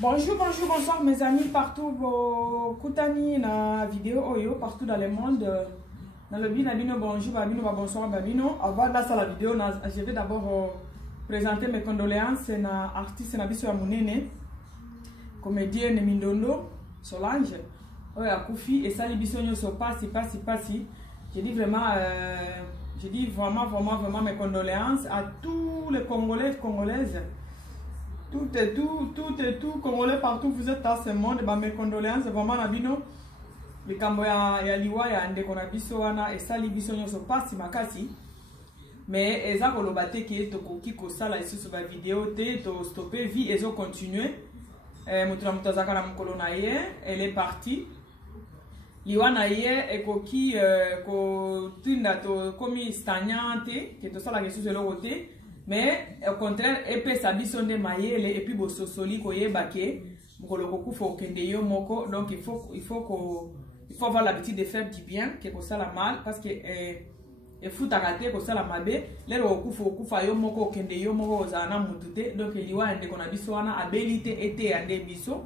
Bonjour, bonjour, bonsoir mes amis partout. Koutani na vidéo oyo partout dans le monde. Dans le binabino, bonjour, babino, bonsoir, babino. Avant de la vidéo, je vais d'abord présenter mes condoléances na artiste na biso ya munene, comédienne Mindondo Solange. Oya Koufi et Sali biso nyoso pasi. Je dis vraiment mes condoléances à tous les Congolais et Congolaises. Tout, Congolais partout, vous êtes dans ce monde, mes condoléances, vraiment, Nabino. Les Camboya, Liwa, Ndeko Nabiso, Wana, et Sali Biso, Nyoso, Pasi, Makasi. Mais, Eza Kolobate, qui est Tokoki, Kosala, ici sur la vidéo, to stopper, vie, Ezo continuer. Moutuna Moutazaka Mkolonaye, elle est partie. Liwa Naye, et Koki, Tinda, to Komi Stagnante, qui est tout ça la question de l'autre. Mais au contraire, épée sabiso de maïele et puis bososoli koye bake, mkoloko faut kende yo moko, donc il faut avoir l'habitude de faire du bien, que ça la mal, parce que il faut t'arrêter que ça la mabe, les roku faut kufa yo moko kende yo moko ozana mutute, donc liwa ende kona biso wana abilité été ande biso.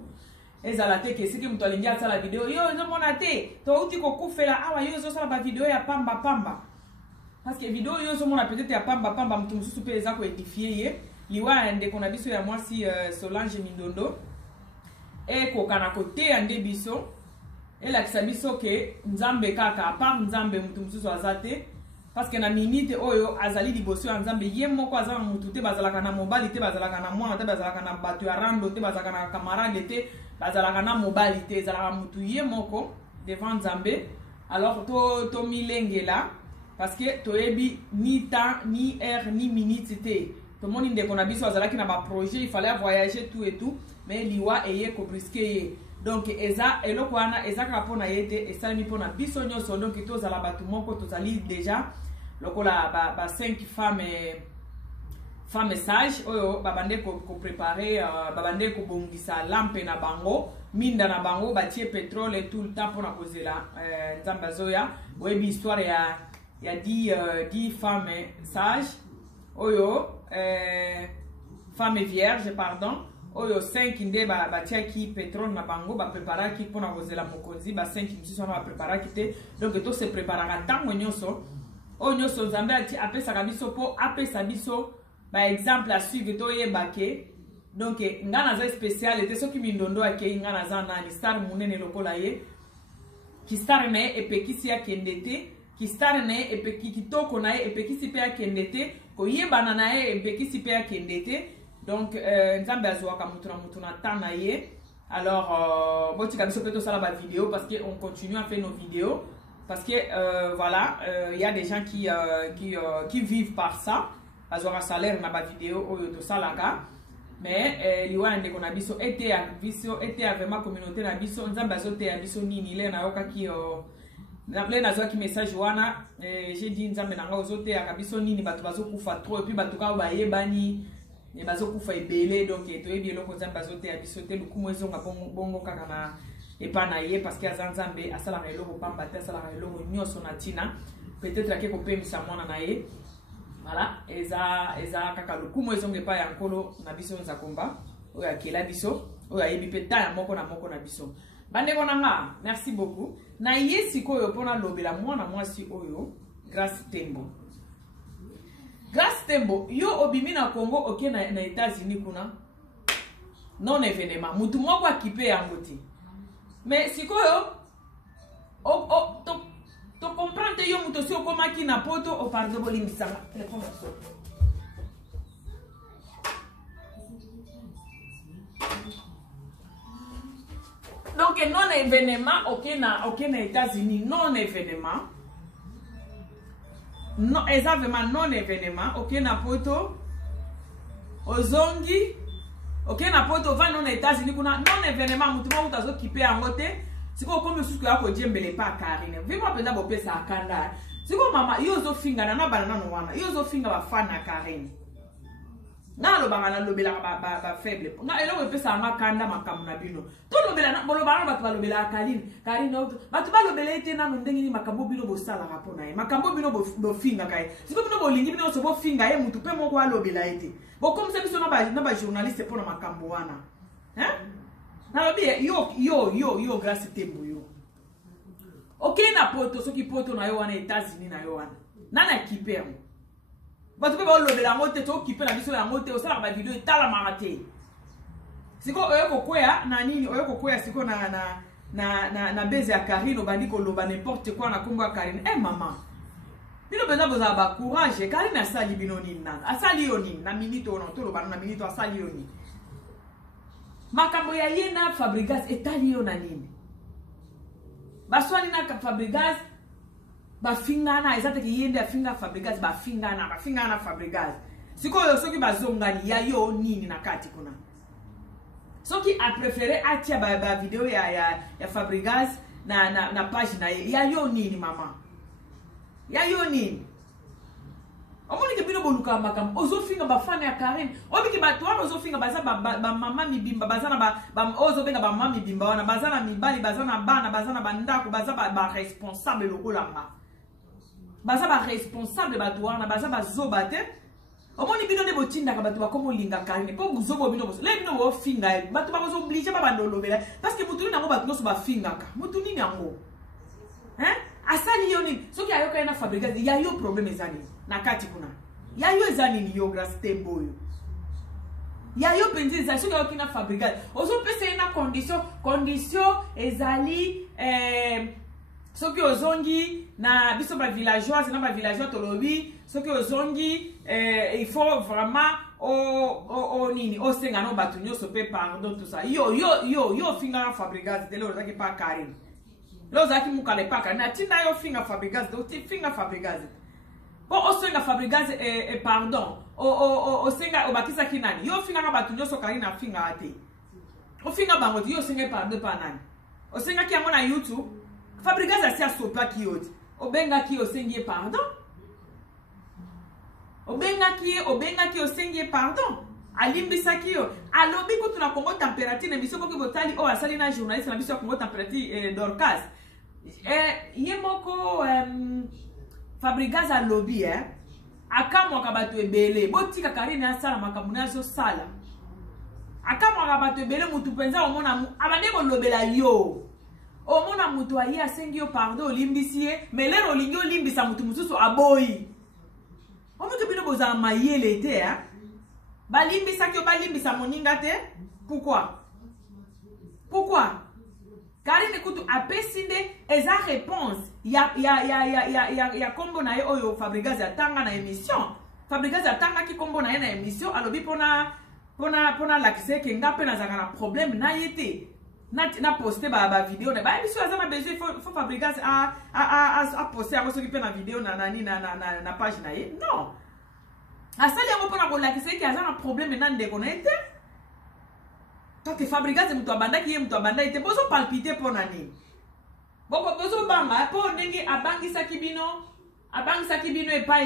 Ezalate que si ki mtu alingia sa la vidéo, yo zo monate, to uti ko kufela awa yo zo sa la vidéo ya pamba. Parce que vidéo yo zo mona peut-être ya pamba mutu mususu pe eza ko édifier liwa ende kona biso ya mwasi Solange Mindondo e ko kana côté ande biso et la kisabiso ke nzambe kaka pa nzambe mutu mususu azate parce que na minute oyo azali liboso ya nzambe ye moko azala mutu te bazalaka na mobali te bazalaka na mwana te bazalaka na bato ya rando te bazalaka na camarade te bazalaka na mobali te ezalaka mutu ye moko devant nzambe. Alors to milengela parce que toyebi ni temps, ni heure, ni minute te. Tout le monde inde qu'on a biso azalaki na ba projet, il fallait voyager tout et tout, mais liwa eye ko brisker. Donc eza eloko wana eza ka pona yete et ça mi pona biso nyoso donc to zala batu moko to zali déjà lokola ba 5 femmes sages oyo babande ko préparer babande ko bongisa lampe na bango, minda na bango, batie pétrole et tout le temps pona kozela nzamba zoya. Webi histoire il y a 10 femmes sages, oyo, femmes vierges, pardon, oyo 5 inde ba tia ki pétrole na bango, ba prépara ki pona kozela mokonzi, ba 5 misusu na ba prépara ki te, donc to se préparera tango nyoso, o nyoso nzambe ati apesa biso po apesa biso ba exemple à suivre to yebake. Donc ngana za spécial était soki Mindondo ake ngana za na star munene lokola ye, ki star ne epekisi ya kendete. Qui star ne et pe qui toko na e pe qui si pe akendete ko yebana na e pe qui si pe akendete. Donc nzambe azwaka mutuna tana ye. Alors botika biso peto sala ba vidéo parce que on continue à faire nos vidéos parce que voilà, il y a des gens qui vivent par ça, azwaka salaire na ba vidéo oyo to salaka. Mais liwa ende kona biso été avec ma communauté na biso nzambe azote ya biso nini le na yoka ki N'appelez nazo ki message wana j'ai dit nzambe nanga ozote ya kabiso nini bato bazokufa trop et puis bato ka ba yebani ne bazokufa ebele donc to yebi eloko nzambe azote ya biso te lukumu ezonga bongo kaka na epana ye parce que nzambe asala na eloko pamba te asala na eloko nyoso na tina peut-être ake ko pemisa mwana na ye. Voilà, eza kaka lukumu ezonga pa ya nkolo na biso nzakomba oyo akela biso oyo ayebi pe ta ya moko na biso. Bande konanga, merci beaucoup. Na yesi koyo pona lobela mwana mwasi oyo, Grace Tembo. Grace Tembo, yo obimi na Congo oke na États-Unis kuna. Non événement, mutu moko akipe yango ti. Mais sikoyo to comprendre yo mutu si okomaki na poto o pardon bolimisanga. Donc non événement ok na États-Unis non événement non exactement non événement ok na poto ozongi ok na poto va non États-Unis kuna non événement mutu moko tazo kipe yango te siko komi susu ya ko jembele pa Karine vivre penda bo pesa akanda siko mama yo zo finga na banana no wana yo zo finga ba fan na Karine na lo bangana lobela ba faible na elo pesa nga kanda makamu na bino to lobela na bolobana batu balobela Karine auto batu balobela ete na ndenge ni makambo bino bo sala rapona e makambo bino bo finga kai siko bino bo lingi bino so bo finga e mutu pe moko alobela ete bo comme ça biso na ba journaliste pour na makambo wana hein nalobi yo grâce tembo yo ok na poto soki poto na yo wana États-Unis na yo wana nana kipe yango bato pe balobela yango te to kipe na biso yango te osala ba video etalamaka te siko oyo kokwea na nini oyo kokwea siko na beze ya Karine obandi koloba n'importe quoi na kombo ya Karine maman bino benza bozala ba courage Karine asali bino nini nana asali yo nini na minute ono toloba na minute asali yo nini makambo ya ye na Fabregas etali yo na nini baswani na Fabregas bafingana ezate ki yende afinga Fabregas bafingana Fabregas sikoyo soki bazongani ya yo nini na kati kuna soki a préféré atia ba video ya Fabregas na page na ye ya yo nini mama ya yo nini omoni ke bino boluka makam ozofinga bafana ya Karine obiki bato wana ozofinga baza ba mama mibimba bazana ba ozobenga ba mama mibimba wana bazana mibali bazana bana bazana bandako baza ba responsable lokolanga baza ba responsable bato wana baza bazoba te omoni bino ne botinda ka bato bakomo linga Karine po buzobo bino boso le bino bo finga bato bazo oblige ba bandolobela parce que mutu nango bato noso ba finga ka mutu nini yango hein asali yo nini soki ayoka na Fabregas ya yo problème ezali na kati kuna ya yo ezali ni yo grâce tembo yo ya yo penzi ezali soki ayoki na Fabregas ozo pesa na condition ezali soki ozongi na biso ba villageois na ba villageois tolobi soki ozongi il faut vraiment nini o senga no batu nyoso pe pardon tout ça yo finga na Fabregas de l'autre qui pas Karine l'autre qui mukale pas Karine tinda yo finga Fabregas do ti finga Fabregas po o senga Fabregas pardon o senga o bakisa kinani yo finga na batu nyoso Karine finga ate o finga bango yo senga pardon pa nani o senga ki yango na YouTube Fabregas asia sopa ki yote obenga ki osengi pardon obenga ki osengi pardon alimbisa ki yo alobi ko tuna Congo température na biso ko botali o asali na journaliste na biso Congo température Dorcas yemoko Fabregas alobi akamwa ka bato ebele botika Karine asala makambo nazo sala akamwa ka bato ebele mutu penza omona abande ko lobela yo omona mutu ayi asengi yo pardon olimbisi ye mais lero olingi olimbisa mutu mususu aboyi omutu bino boza mayele te balimbisa ki balimbisa moninga te pourquoi Karine kutu apesinde eza réponse ya kombo na ye oyo Fabregas atanga na émission Fabregas atanga ki kombo na ye na émission alobi pona lakise ke ngape na zaka na problème na yete na poster ba vidéo na ba émission azana besoin faut Fabregas a poster ako soki pe na vidéo na page na ye non asali yango pona ko lakise ke azana problème na ndeko na ete tant que Fabregas mutu abandaki ye mutu abandaki te bozo palpiter pona nini bozo banga po ndenge abangisaki bino epa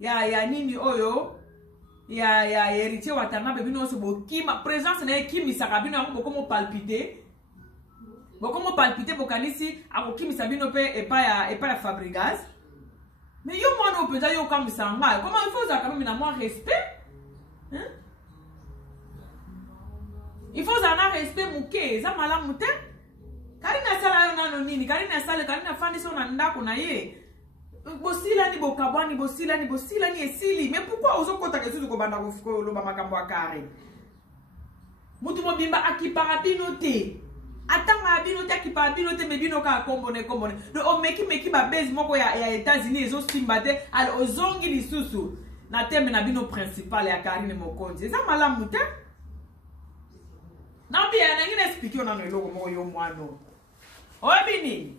ya nini oyo ya héritier Watanabe bino so bokima présence na ekimisaka bino yango bokomo palpiter bokanisi akokimisa bino pe epa ya Fabregas mais yo mwana openza yo kamisa ngai comment il faut ça quand même na moi respect hein il faut ça na respect muke za malamu te Karine sala yo nano nini Karine fandi so na ndako na ye bosila ni bokabwani bosila ni esili mais pourquoi ozokota kesusu ko banda ko loba makambo ya Karine mutu mobimba akipara bino te atanga bino te akipara bino te mebino ka kombone do o meki ba base moko ya États-Unis ezo simba te al ozongi lisusu na teme na bino principal ya Karine Mokonzi eza malamu te na bien na ngine expliquer na no eloko moko yo mwano obini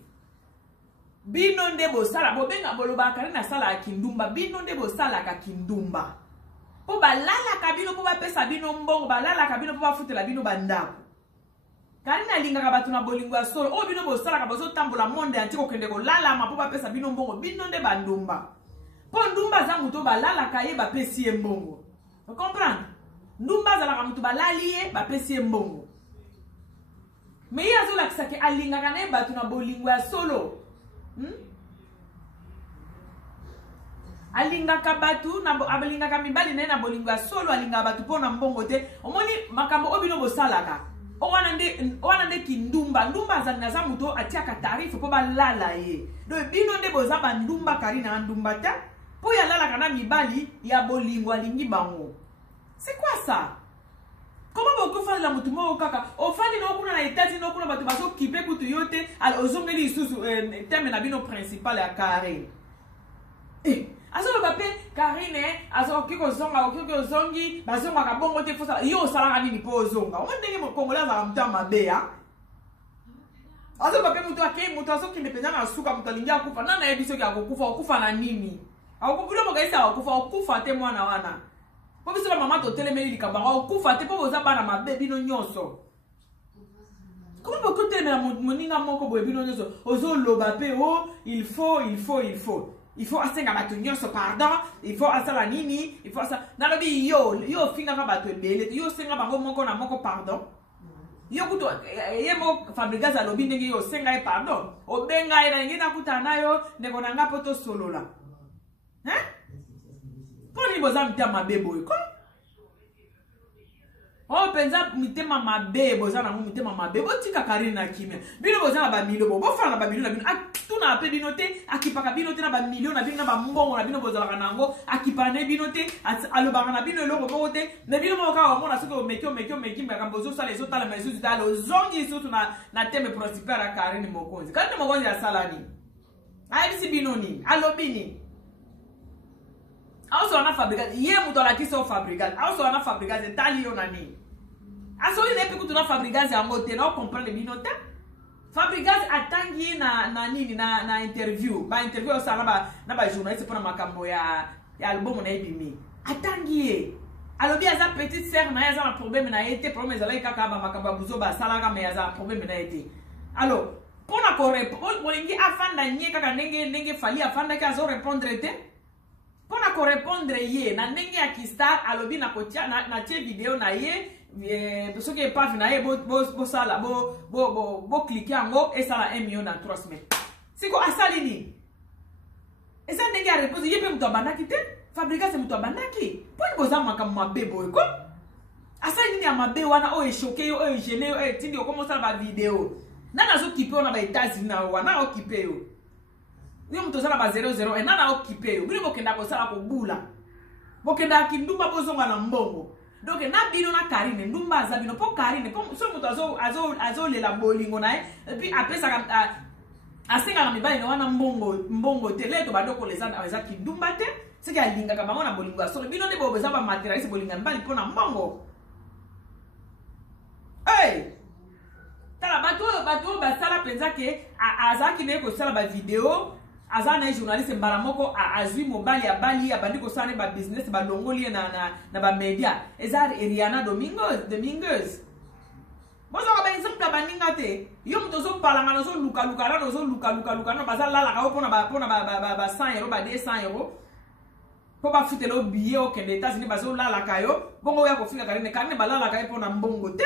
bino nde bosala bobenga boloba Karine asala kindumba bino nde bosala ka kindumba po balala ka bino po bapesa bino mbongo balala ka bino po bafutela bino bandako Karine alingaka bato na bolingo ya solo o bino bosala ka bozo tambola monde antiko kende ko lala ma po bapesa bino mbongo bino nde bandumba po ndumba za muto balala ka ye bapesi ye mbongo vous comprenez ndumba za la muto balali ye bapesi ye mbongo mais ya zo la kisake alingaka na ye bato na bolingo ya solo alingaka batu na abalingaka mibali na bolinga solo alinga batu pona mbongo te omoni makambo obino bosalaka wana nde kindumba ndumba azanga muto atiaka tarifu po balala ye do bino nde boza bandumba karina ndumba ta po ya lala kana mibali ya bolingo alingi bango. C'est quoi ça? Comment beaucoup font la mutumo kaka ofani no kuna na etati no kuna batu baso kipe kutu yote al ozongeli isusu terme na bino principal ya Karine. Aso bape Karine aso kiko zongi bazonga ka bongo te fosa yo sala nini po zonga. O ndenge mo Congolais za mtama bea. Aso bape mutu ake mutu aso kimependa na suka mutu alingia kufa nana ebiso ya kufa na nini? Akukulo mo gaisa okufa te mwana wana. Po biso mama to telemeli likabanga okufa te po boza bana mabe bino nyonso. Comment beaucoup telemela moninga moko boye bino nyonso ozo loba pe oh il faut asenga bato nyonso pardon il faut asala nini il faut ça nalobi yo finga ka bato ebele yo senga bango moko na moko pardon yo kuto yemo Fabregas alobi ndenge yo senga e pardon obenga ina ngina kutana yo ndeko nanga poto solola hein poni boza mtama bebo iko oh penza mitema mabe boza na mitema mabe botika Karina kimia bino boza na ba milio bo fana na ba milio na bino tuna ape bino te akipaka bino te na ba milio na bino na ba mbongo na bino boza la kanango akipane bino te alobaka na bino eloko moko te na bino moka omona soko mekio mbaka bozo sala ezo tala mezu dalo zongi surtout na teme principal ya Karine Mokonzi Karine Mokonzi ya salani ayebisi bino ni alobini also ana Fabregas ye muto la kiso Fabregas also ana Fabregas etali yo nani aso ile pe kutu na Fabregas ya ngote na comprendre bino te Fabregas atangi na nini na interview ba interview osala na ba journaliste pona makambo ya album na ebimi atangi alobi aza petite sœur na yaza na problème na été problème ezala kaka ba makambo buzo ba sala ka me yaza problème na été alors pona ko répondre molingi afanda nye kaka ndenge fali afanda ka zo répondre te pona ko répondre ye na ndenge ya Kistar alobi na kotia na tie vidéo na ye parce que pas na ye bo sala bo cliquer ango et sala 1 million dans 3 semaines siko asali ni esa ndenge ya réponse ye pe muto bandaki te Fabregas muto bandaki poni boza makambo mabebo eko asali ni ya mabe wana o choqué yo o gêné yo tindi o commencer ba vidéo nana zo kipe na ba États-Unis na wana o kipe yo yo muto sala ba 00 et nana o kipe yo bino bokenda ko sala ko bula bokenda kindumba bozonga na mbongo donc na bino na Karine ndumba aza bino po Karine po so muto azo lela bolingo na et puis apesa asenga na mibali na wana mbongo tele to badoko lezana eza kindumba te c'est que alinga ka bango na bolingo solo bino ne bo bezaba matérialiste bolinga mbali po na mbongo hey tala bato basala penza ke azaki ne ko sala ba video azana journaliste mbala moko azui mobile ya bali abandi ko sala ba business ba longoli na ba media eza Rihanna Dominguez bozo ba exemple ba ninga te yo mtozo palanga no zo luka no bazala la ka pona ba 100 euros ba 200 euros po ba futelo billet au Kenya États-Unis bazo la la kayo bongo ya ko fika Karine balala kayo pona mbongo te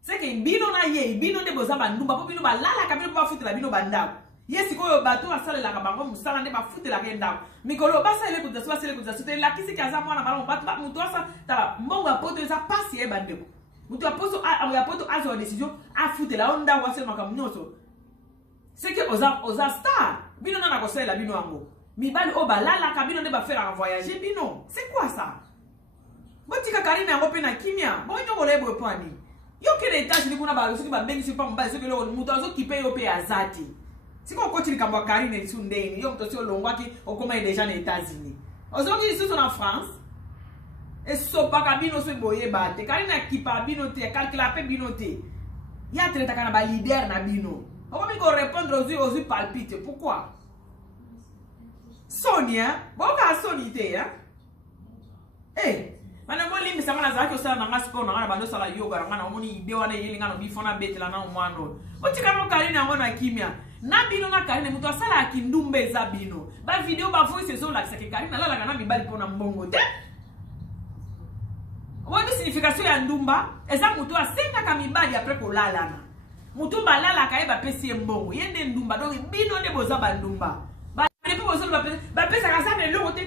c'est que bino na ye bino ne boza bandumba po bino balala ka bino ba futela bino bandako yesi ko bato asala la ka bango musala ne ba futela ka ndako mikolo basa ile kutasa te la kisi kaza mwana balo bato ba muto asa tala mbongo ya poto eza pasi e bandeko muto ya poto azo décision a futela onda wa sel makamnyoso c'est que oza star bino na ko sala bino ango mibali o balala ka bino ne ba faire voyager bino c'est quoi ça botika Karine yango pe na kimia bonyo ko lebo pani yo kele États-Unis kuna ba soki ba bengi pa mba soki lo muto azo kipe yo pe azati siko kotili kamba Karine sundeni yo mto sio longwaki okoma déjà na États-Unis ozongi sio na France et so pa ka bino so boye bate Karine kipa bino te calcula pe bino te ya treta kana ba leader na bino okomi ko répondre aux palpite pourquoi Sonia boka sonité hein mana mo limbi sama na zaki osala na ngasport na ngana bando sala yoga na ngana omoni ide wana yeli ngana bifona betela na mwano otika no Karine yango na kimia na bino na Karine muto asala akindumbe za bino ba video ba voice zo la kisake Karine la kana mibali pona mbongo te wadi signification ya ndumba eza muto asenga ka mibali après ko lalana muto balala ka eba pesi mbongo yende ndumba donc bino ne boza bandumba ba pe bozo ba pesa ka sa ne logote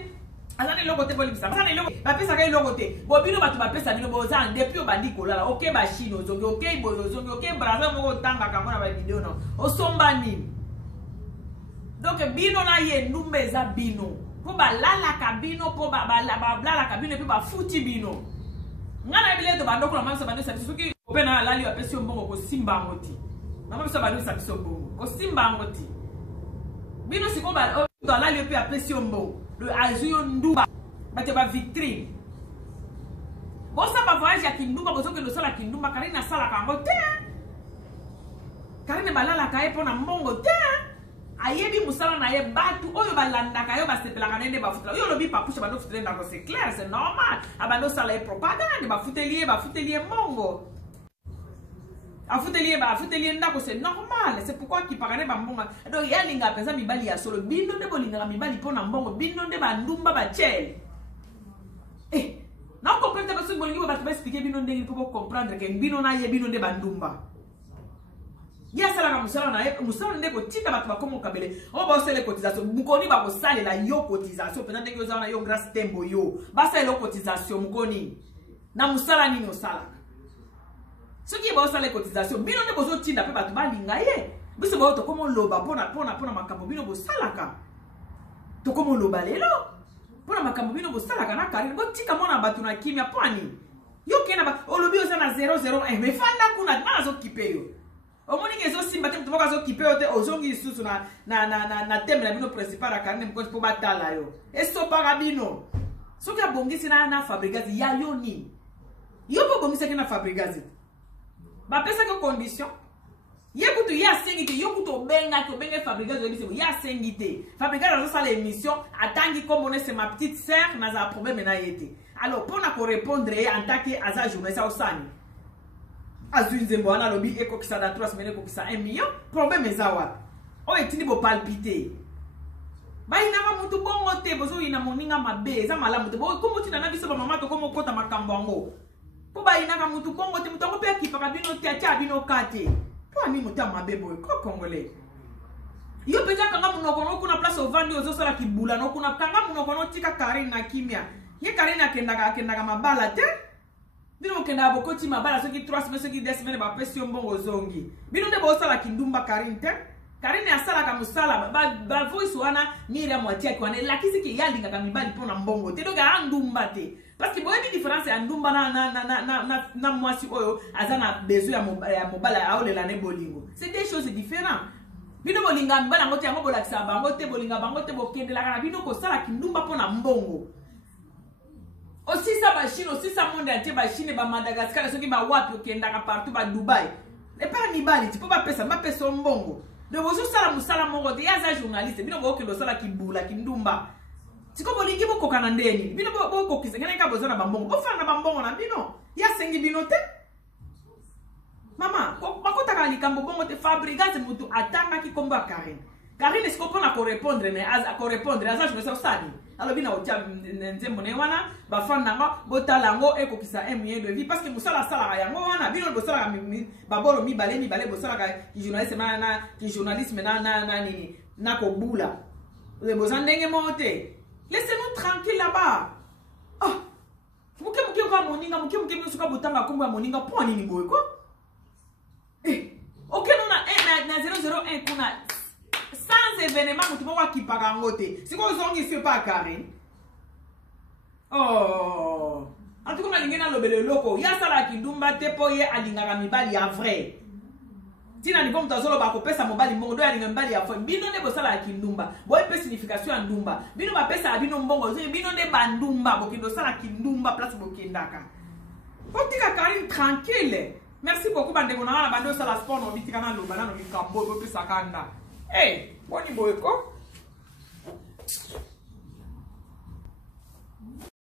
azane logote bolibisa azane logote ba pesa ka logote bo bino batu ba pesa bino bo za depuis o bandi kolala OK ba Chine ozongi OK bo ozongi OK Brazil moko tanga ka mona ba video no osombani donc bino na ye ndumba eza bino po ba lala ka bino po ba lala ka bino pe ba futi bino ngana bile to bandoko na mamsa bando sabiso ki opena lali wa pesi mbongo ko simba ngoti na mamsa bando sabiso mbongo ko simba ngoti bino siko ba to lali pe apesi mbongo le azuyo nduba bate ba vitrine bosa ba voyage ya kindumba bozoke lo sala kindumba karina sala ka ngote karine balala ka epo na mbongo te ayebi musala na ye batu oyo balanda ka yo basepela ka nende bafuta yo lobi papusha bando futele ndako c'est clair c'est normal abando sala e propagande bafutelier mbongo afutelier ndako c'est normal c'est pourquoi qui parane ba mbongo donc yalinga pesa mibali ya solo bindo nde bolinga mibali pona mbongo bindo nde bandumba ba chele na comprendre parce que bolingi ba expliquer bindo nde pour comprendre que bindo na ye bindo nde bandumba ya sala ka musala na ye musala nde ko tika batu ba komo kabele o ba osele cotisation mukoni ba ko salela yo cotisation pena ndenge yo zana yo grâce tembo yo ba sala yo cotisation mukoni na musala nini osala ce qui est bon ça les cotisations bino ne bozo tinda pe batu balinga ye biso ba to komo loba pona makambo bino bo salaka to komo loba lelo pona makambo bino bo salaka na kari bo tika mona batu na kimia pwani yo kena ba olobi oza na 001 me fanda kuna na zo kipeyo omoni ngezo simba te mtoka zo kipeyo te ozongi isusu na teme na bino principal na kari mko po batala yo eso para bino soki abongisi na fabrigazi ya yoni yo po bongisa kena fabrigazi ba pesa que condition yekutu ya sengite yokuto benga to benga fabriquer de biso ya sengite fabriquer dans ça l'émission attendit comme on est c'est ma petite sœur n'a pas problème na yete alors pour na ko répondre en tant que aza journaliste au sani azunzembo ana lobi eko kisa da 3 semaines ko kisa 1 million problème ezawa o etini bo palpiter ba ina ka mutu bongo te bozo ina moninga mabe eza malamu te bo komo tina na biso ba mama to komo kota makambo ngo po ba ina ka mutu bongo te mutu pe ki pa bino te acha bino kate po ami mutu mabe boy ko congolais yo peja kanga munoko no kuna place au vandi ozo sala kibula no kuna kanga munoko no tika Karine na kimia ye Karine akenda mabala te bino kenda bokoti mabala soki 3 semaines soki 2 semaines ba pesi mbongo zongi bino nde bo sala kindumba Karine te Karine asala ka musala ba voice wana ni ra moitié ko ne lakisi ki yalinga ka mibali pona mbongo te donc andumba te parce que boyebi différence ya ndumba na mwasi oyo azana besoin ya mobala aolela ne bolingo c'est des choses différentes bino bolinga mbala ngote yango bolakisa bango te bolinga bango te bokendela kana bino ko sala kindumba pona mbongo aussi ça ba Chine aussi ça monde entier ba Chine ba Madagascar soki ba wapi okendaka partout ba Dubai et pas mibali tu peux pas pesa mbongo de bozo sala musala mongo te ya za journaliste bino bo okendo sala kibula kindumba siko bolingi bo kokana ndeni bino bo kokisa ngene ka bozana bambongo bo fana bambongo na bino ya sengi bino te mama bakota ka likambo bongo te fabricate mutu atanga ki komba Karine siko pona ko répondre ne ko répondre aza je sais sani alors bina otia nzembo ne wana ba fana ngo botala ngo ekokisa moyen de vie parce que musala sala yango wana bino bo sala ba bolo mi balé bo sala ka journalisme na nini na ko bula le bozandenge monte laissez-nous tranquille là-bas ah muke kwa moninga muke musuka botanga komba moninga po nini boy ko OK non na 001 kuna sans événement mutu moko ki pagangote siko zongi c'est pas Karine oh en tout cas lingena lobele loko ya sala kindumba te po ye alingaka mibali ya vrai tina ni comme tazolo ba kopesa mobali mbongo do ya linga mibali ya vrai bino ne bosala kindumba boy pe signification ya ndumba bino ba pesa bino mbongo bino ne bandumba bokindo sala kindumba place bokendaka otika Karine tranquille merci beaucoup bande bona bando sala sport no bitika na loba na no bikambo bo pesa kanda boni boyeko